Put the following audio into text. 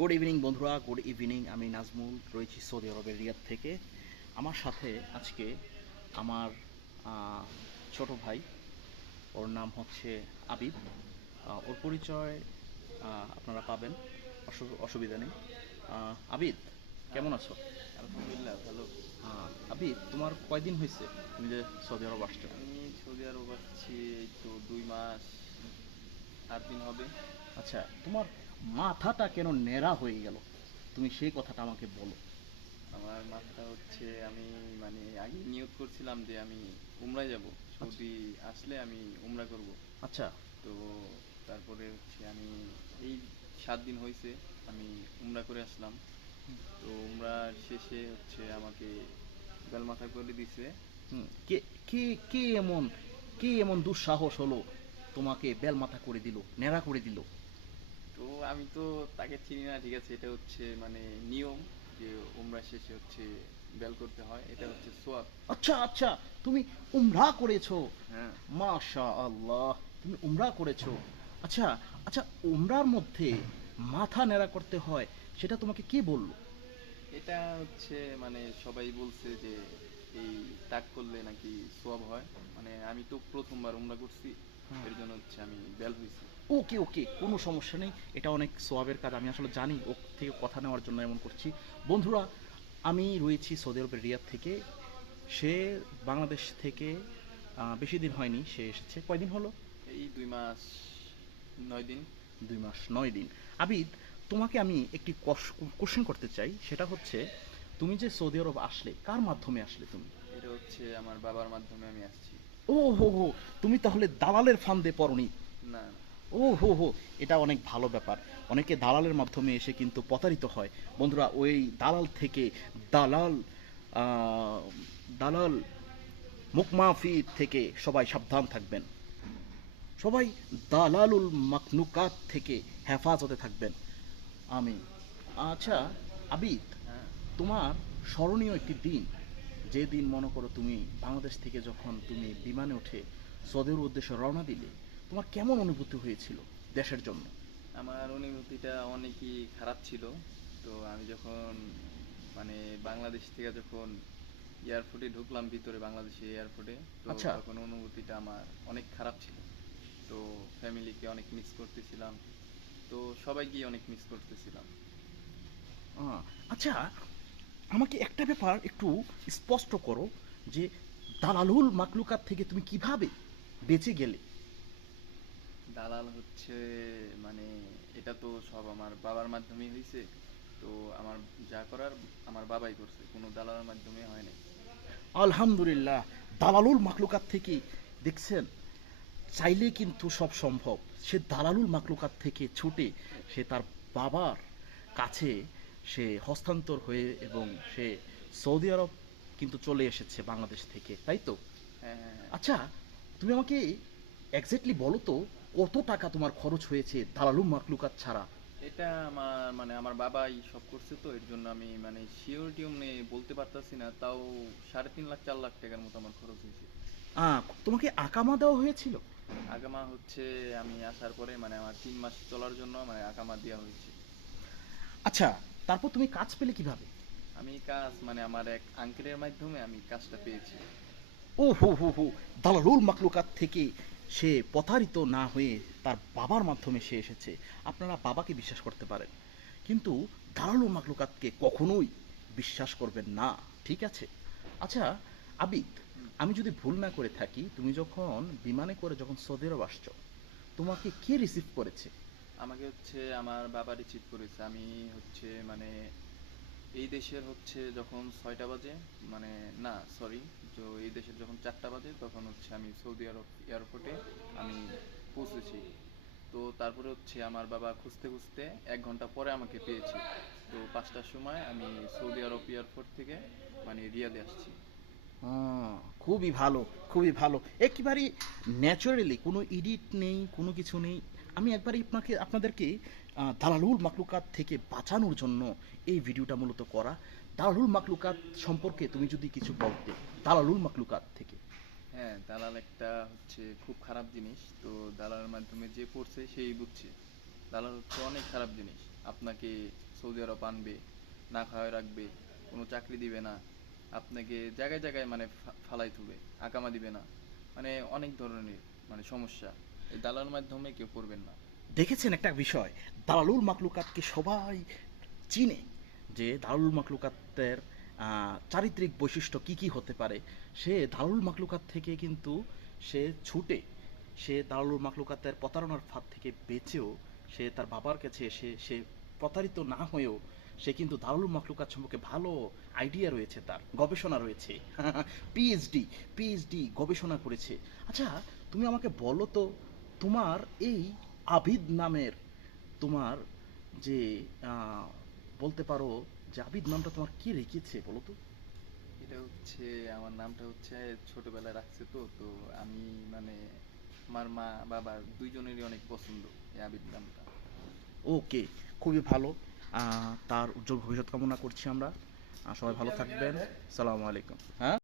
Good evening বন্ধুরা। Good evening আমি নাজমুল। রয়েছি সৌদি আরবের রিয়াদ থেকে। আমার সাথে আজকে আমার ছোট ভাই ওর নাম হচ্ছে আবিদ। ওর পরিচয় আপনারা পাবেন। অসু- অসুবিধা নেই। আবিদ কেমন আছো? আলহামদুলিল্লাহ ভালো। আহ, আবিদ তোমার কয়দিন হয়েছে তুমি যে সৌদি আরব আসছো? আমি সৌদি আরব আসছি এই তো দুই মাস আট দিন হবে। আচ্ছা তোমার মাথাটা কেন নেড়া হয়ে গেল? তুমি সেই কথাটা আমাকে বলো। আমার মাথাটা হচ্ছে আমি মানে আগে নিয়োগ করছিলাম যে আমি উমরায় যাব। সৌদি আসলে আমি উমরা করব। আচ্ছা। তো তারপরে হচ্ছে আমি এই সাত দিন হয়েছে আমি উমরা করে আসলাম। তো উমরার শেষে হচ্ছে আমাকে বেলমাথা করে দিছে। কে কে কে এমন কে এমন দুঃসাহস হলো? তোমাকে বেল মাথা করে দিল নেড়া করে দিল। তো আমি তো তাকে চিনি না ঠিক আছে এটা হচ্ছে মানে নিয়ম যে উমরা শেষে হচ্ছে বেল করতে হয় এটা হচ্ছে সোয়াব। আচ্ছা আচ্ছা তুমি উমরা করেছ। হ্যাঁ। মাশা আল্লাহ তুমি উমরা করেছ। আচ্ছা আচ্ছা উমরার মধ্যে মাথা নেড়া করতে হয় সেটা তোমাকে কে বলল? এটা হচ্ছে মানে সবাই বলছে যে এই তাক করলে নাকি সোয়াব হয়। মানে আমি তো প্রথমবার উমরা করছি এর জন্য হচ্ছে আমি বেল হয়েছি ওকে ওকে কোনো সমস্যা নেই। এটা অনেক সোয়াবের কাজ আমি আসলে জানি ও থেকে কথা নেওয়ার জন্য এমন করছি। বন্ধুরা আমি রয়েছি সৌদি আরবের রিয়াদ থেকে। সে বাংলাদেশ থেকে বেশি দিন হয়নি সে এসেছে। কয়দিন হলো? এই দুই মাস নয় দিন। দুই মাস নয় দিন। আবিদ তোমাকে আমি একটি কোশ্চেন করতে চাই। সেটা হচ্ছে তুমি যে সৌদি আরব আসলে কার মাধ্যমে আসলে তুমি? এটা হচ্ছে আমার বাবার মাধ্যমে আমি আসছি। ও হো হো তুমি তাহলে দালালের ফান্দে পড়নি। না। ও হো হো এটা অনেক ভালো ব্যাপার। অনেকে দালালের মাধ্যমে এসে কিন্তু প্রতারিত হয়। বন্ধুরা ওই দালাল থেকে দালাল দালাল মুকমাফি থেকে সবাই সাবধান থাকবেন। সবাই দালালুল মাকনুকাত থেকে হেফাজতে থাকবেন। আমি আচ্ছা আবিদ হ্যাঁ। তোমার স্মরণীয় একটি দিন। যে দিন মনে করো তুমি বাংলাদেশ থেকে যখন তুমি বিমানে উঠে সৌদির উদ্দেশ্যে রওনা দিলে তোমার কেমন অনুভূতি হয়েছিল দেশের জন্য? আমার অনুভূতিটা অনেকই খারাপ ছিল। তো আমি যখন মানে বাংলাদেশ থেকে যখন এয়ারপোর্টে ঢুকলাম ভিতরে বাংলাদেশে এয়ারপোর্টে তো আচ্ছা। তখন অনুভূতিটা আমার অনেক খারাপ ছিল। তো ফ্যামিলিকে অনেক মিস করতেছিলাম। তো সবাইকে অনেক মিস করতেছিলাম। আচ্ছা আমাকে একটা ব্যাপার একটু স্পষ্ট করো যে দালালুল মাকলুকাত থেকে তুমি কীভাবে বেঁচে গেলে? দালাল হচ্ছে মানে এটা তো সব আমার বাবার মাধ্যমেই হয়েছে তো আমার যা করার আমার বাবাই করছে কোনো দালালের মাধ্যমে হয় নাই। আলহামদুলিল্লাহ দালালুল মাকলুকাত থেকে দেখছেন চাইলে কিন্তু সব সম্ভব। সে দালালুল মাকলুকাত থেকে ছুটে সে তার বাবার কাছে সে হস্তান্তর হয়ে এবং সে সৌদি আরব কিন্তু চলে এসেছে বাংলাদেশ থেকে তাই তো? হ্যাঁ হ্যাঁ হ্যাঁ। আচ্ছা তুমি আমাকে এক্স্যাক্টলি বলো তো কত টাকা তোমার খরচ হয়েছে? দালালুল মাকলুকাত ছাড়া। এটা আমার মানে আমার বাবাই সব করছে তো এর জন্য আমি মানে সিওরিটি নিয়ে বলতে পারতাছি না তাও সাড়ে তিন লাখ চার লাখ টাকার মতো আমার খরচ হয়েছে। আহ, তোমাকে আকামা দেওয়া হয়েছিল? আগামা হচ্ছে আমি আসার পরে মানে আমার তিন মাস চলার জন্য মানে আগামা দেওয়া হয়েছে। আচ্ছা তারপর তুমি কাজ পেলে কীভাবে? আমি কাজ মানে আমার এক আঙ্কেলের মাধ্যমে আমি কাজটা পেয়েছি। ও হো হো হো দালালুল মাকলুকাত থেকে সে প্রতারিত না হয়ে তার বাবার মাধ্যমে সে এসেছে। আপনারা বাবাকে বিশ্বাস করতে পারেন। কিন্তু দালালুল মাকলুকাতকে কখনোই বিশ্বাস করবেন না। ঠিক আছে? আচ্ছা আবিদ, আমি যদি ভুল না করে থাকি, তুমি যখন বিমানে করে যখন সৌদি আরব আসছো, তোমাকে কে রিসিভ করেছে? আমাকে হচ্ছে আমার বাবা রিসিভ করেছে। আমি হচ্ছে মানে এই দেশের হচ্ছে যখন ছয়টা বাজে মানে না সরি তো এই দেশের যখন চারটা বাজে, তখন হচ্ছে আমি সৌদি আরব এয়ারপোর্টে আমি পৌঁছেছি। তো তারপরে হচ্ছে আমার বাবা খুঁজতে খুঁজতে এক ঘণ্টা পরে আমাকে পেয়েছে। তো পাঁচটার সময় আমি সৌদি আরব এয়ারপোর্ট থেকে মানে রিয়াদে আসছি। খুবই ভালো খুবই ভালো। একেবারে ন্যাচারালি কোনো এডিট নেই, কোনো কিছু নেই। আমি একবারে আপনাকে, আপনাদেরকে দালালুল মাকলুকাত থেকে বাঁচানোর জন্য এই ভিডিওটা মূলত করা। দালালুল মাকলুকাত সম্পর্কে তুমি যদি কিছু বলতে, দালালুল মাকলুকাত থেকে। হ্যাঁ দালাল একটা হচ্ছে খুব খারাপ জিনিস। তো দালালের মাধ্যমে যে পড়ছে সেই বুঝছে। দালাল হচ্ছে অনেক খারাপ জিনিস। আপনাকে সৌদি আরব আনবে, না খাওয়ায় রাখবে, কোনো চাকরি দিবে না। আপনাকে জায়গায় জায়গায় মানে ফালাই তুলবে আকামা দিবে না। মানে অনেক ধরনের মানে সমস্যা। এই দালালের মাধ্যমে কেউ করবেন না। দেখেছেন একটা বিষয়, দালালুল মাকলুকাতকে সবাই চিনে যে দালালুল মাকলুকাতের চারিত্রিক বৈশিষ্ট্য কি কি হতে পারে। সে দালালুল মাকলুকাত থেকে কিন্তু সে ছুটে, সে দালালুল মাকলুকাতের প্রতারণার ফাঁদ থেকে বেঁচেও সে তার বাবার কাছে এসে সে প্রতারিত না হয়েও সে কিন্তু দারুল মাকলুকাত সম্পর্কে ভালো আইডিয়া রয়েছে তার, গবেষণা রয়েছে। পিএইচডি পিএইচডি গবেষণা করেছে। আচ্ছা তুমি আমাকে বলো তো, তোমার এই আবিদ নামের তোমার যে বলতে পারো যে আবিদ নামটা তোমার কি রেখেছে বলো তো? এটা হচ্ছে আমার নামটা হচ্ছে ছোটবেলায় রাখছে তো তো আমি মানে আমার মা বাবা দুইজনেরই অনেক পছন্দ এই আবিদ নামটা। ওকে খুবই ভালো। আহ, তার উজ্জ্বল ভবিষ্যৎ কামনা করছি আমরা। সবাই ভালো থাকবেন। সালামু আলাইকুম। হ্যাঁ?